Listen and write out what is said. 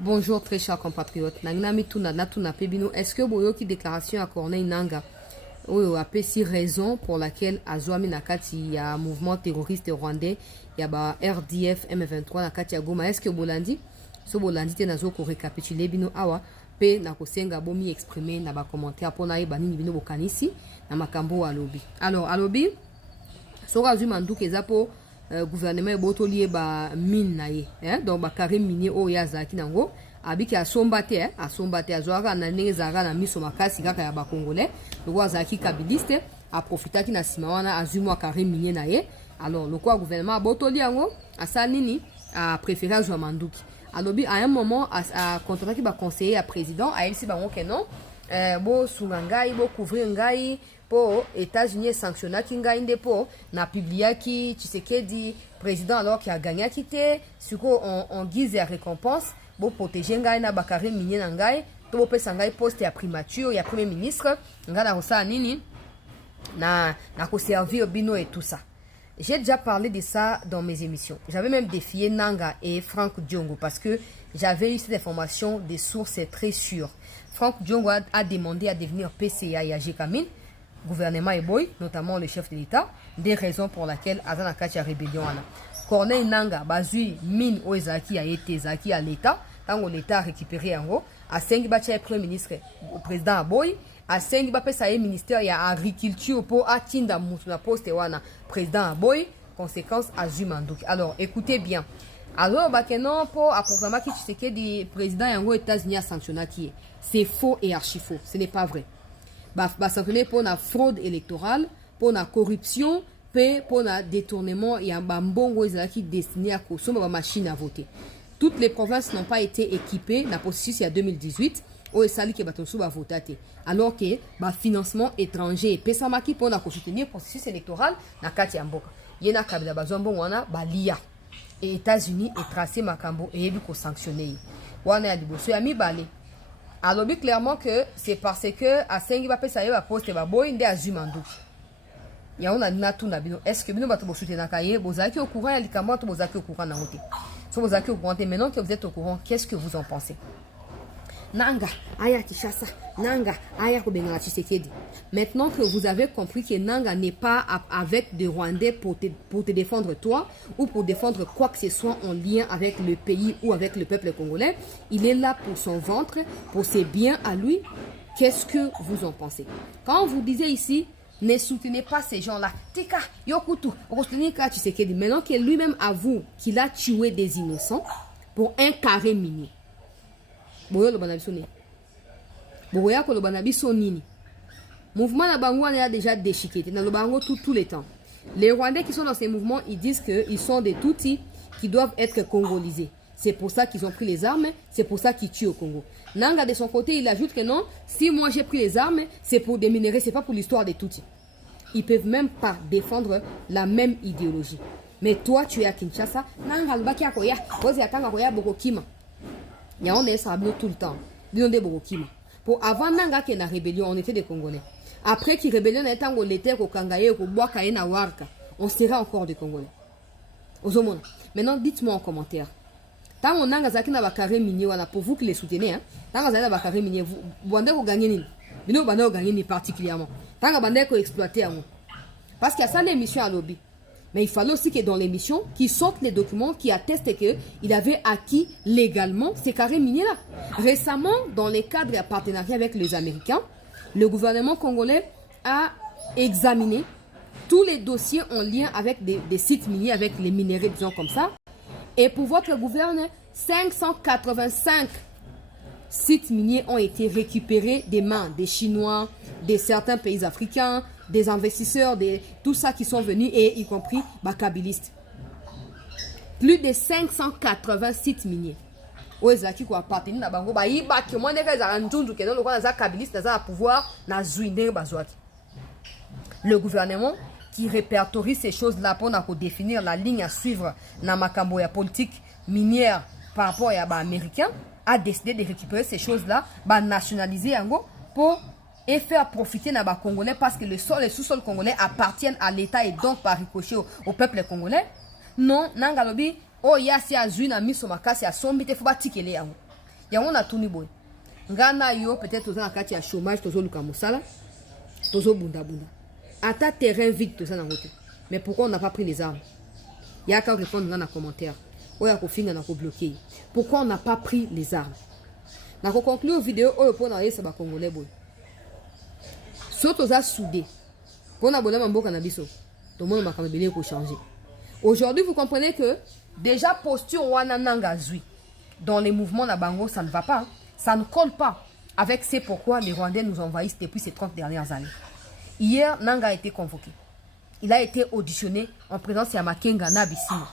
Bonjour très chers compatriotes. Nagnami tuna natuna pebino. Est-ce que boyoki déclaration à Corneille Nanga oyo apé si raison pour laquelle Azwami Nakati il y a un mouvement terroriste rwandais, il y a ba RDF M23 Nakati ya Goma. Est-ce que Bolandi so Bolandi te nazo ko récapituler bino awa pe na kosenga bomi exprimer na ba commentaire pona yeba nini bino bokanisi na makambo alobi. Alors alobi so Azwima nduke ezapo gouvernement ebotoli ba mine na ye donc ba carré minier o ya zaki nango abiki asombate azwaka na ndenge zaka na miso makasi kaka ya ba congolais lokwa zaki kabiliste a profitaki na sima wana azumwa carré minier na ye. Alors lokwa gouvernement abotoli yango asali nini a préféré azwa manduki alobi à un moment a contacté ba conseiller à président a elsi bango ke non bo sunga ngai bo couvrir ngai po États-Unis sanctionnaki ngai ndepo na publiaki Tshisekedi président alors qui a gagné quitté suko en guise de récompense bo protéger ngai na bakari minier na ngai to bo pesa ngai poste ya primature ya premier ministre ngana kosa nini na ko servir bino et tout ça. J'ai déjà parlé de ça dans mes émissions. J'avais même défié Nanga et Franck Diongo parce que j'avais eu cette information des sources très sûres. Franck Diongo a demandé à devenir PCA et AG-Kamine, gouvernement et boy, notamment le chef de l'État, des raisons pour lesquelles Azana Katia rébellion. Corneille Nanga, Bazui, Mine, Oezaki a été Zaki à l'État, tant que l'État a récupéré en haut, à 5 bâtiments premier ministre, président à boy, à 5 bâtiments ministère, il y a agriculture pour Atinda Moutuna Poste, président à boy, conséquence à Zumandouk. Alors écoutez bien. Alors, non, pour approximativement qui tu sais que des présidents yango États-Unis a sanctionné qui c'est faux et archi faux. Ce n'est pas vrai. Bah sanctionné pour la fraude électorale, pour la corruption, pour le détournement et un bambongo qui destiné à consommer ma machine à voter. Toutes les provinces n'ont pas été équipées. La processus il y a 2018 où il s'allie que batonsu va voter. Alors que bah financement étranger et pesamaki pour la soutenir le processus électoral na kati amboka. Yena kabila bazombo wana balia. Et États-Unis est tracé Makambo et il faut sanctionner. Wana liboso ya mibale. Alors clairement que c'est parce que à 5 va pesa ya poste ba boy ndé azumandu. Ya on a natu na bino. Est-ce que bino bato bosoute na kaye bozaki au courant ya likambo to bozaki au courant na hote. So bozaki au courant maintenant que vous êtes au courant, qu'est-ce que vous en pensez? Nanga, aya Kishasa, Nanga, aya Kobenga Tshisekedi. Maintenant que vous avez compris que Nanga n'est pas avec des Rwandais pour te défendre toi ou pour défendre quoi que ce soit en lien avec le pays ou avec le peuple congolais, il est là pour son ventre, pour ses biens à lui. Qu'est-ce que vous en pensez? Quand vous disiez ici, ne soutenez pas ces gens-là. Tika, Yokutu, Rostenika Tshisekedi. Maintenant que lui-même avoue qu'il a tué des innocents pour un carré minier. Boyo lo banabiso ni. Boya ko lo banabiso nini. Mouvement na bango a déjà déchiqueté dans le bango tous les temps. Les Rwandais qui sont dans ces mouvements, ils disent qu'ils sont des Tutsis qui doivent être congolisés. C'est pour ça qu'ils ont pris les armes, c'est pour ça qu'ils tuent au Congo. Nanga de son côté, il ajoute que non, si moi j'ai pris les armes, c'est pour déminérer, c'est pas pour l'histoire des Tutsis. Ils peuvent même pas défendre la même idéologie. Mais toi, tu es à Kinshasa, Nanga lubaki akoya, ozi atanga koya bokokima. Il y a tout le temps. Pour avant Nanga qui est la rébellion, on était des Congolais. Après qu'il rébellion, on était en l'été au Kangaye, au Boakaye, na Warka. On sera encore des Congolais. Maintenant, dites-moi en commentaire. Tant on a gagné na bakare minier, voilà, pour vous qui les soutenez, hein. Tant on a gagné bakare minier, vous bandez vous gagnez ni. Bino bandez vous gagnez ni particulièrement. Tant on bandez vous exploiter à moi. Parce qu'il y a ça l'émission à lobby. Mais il fallait aussi que dans l'émission, qu'ils sortent les documents qui attestent qu'il avait acquis légalement ces carrés miniers-là. Récemment, dans les cadres et partenariats avec les Américains, le gouvernement congolais a examiné tous les dossiers en lien avec des sites miniers, avec les minéraux, disons comme ça. Et pour votre gouvernement, 585 sites miniers ont été récupérés des mains des Chinois, de certains pays africains, des investisseurs, tout ça qui sont venus, et y compris bakabilistes. Plus de 580 sites miniers. Le gouvernement qui répertorie ces choses-là pour définir la ligne à suivre dans la politique minière par rapport à l'américain a décidé de récupérer ces choses-là, nationaliser pour et faire profiter les Congolais parce que le sol et sous-sol congolais appartiennent à l'État et donc par ricochet au peuple congolais. Non, Nangalobi, oh ya si azui na miso makasi ya sombi te faut ba tikele yango. yango na tuni boy ngana yo peut-être toza na kati ya chômage tozo luka mosala tozo bunda bunda ata terrain vide toza na route mais pourquoi on n'a pas pris les armes yaka répondre dans les commentaires oya ko finga na ko bloquer pourquoi on n'a pas pris les armes na ko conclure vidéo oyo pona yesa ba congolais boy so toza soudé pona bolama mboka na biso to mona makambe belé ko changer. Aujourd'hui, vous comprenez que déjà posture wana nanga zui dans les mouvements na bango, ça ne va pas. Ça ne colle pas avec c'est pourquoi les Rwandais nous envahissent depuis ces 30 dernières années. Hier, Nanga a été convoqué. Il a été auditionné en présence de Makenga Nabissimo.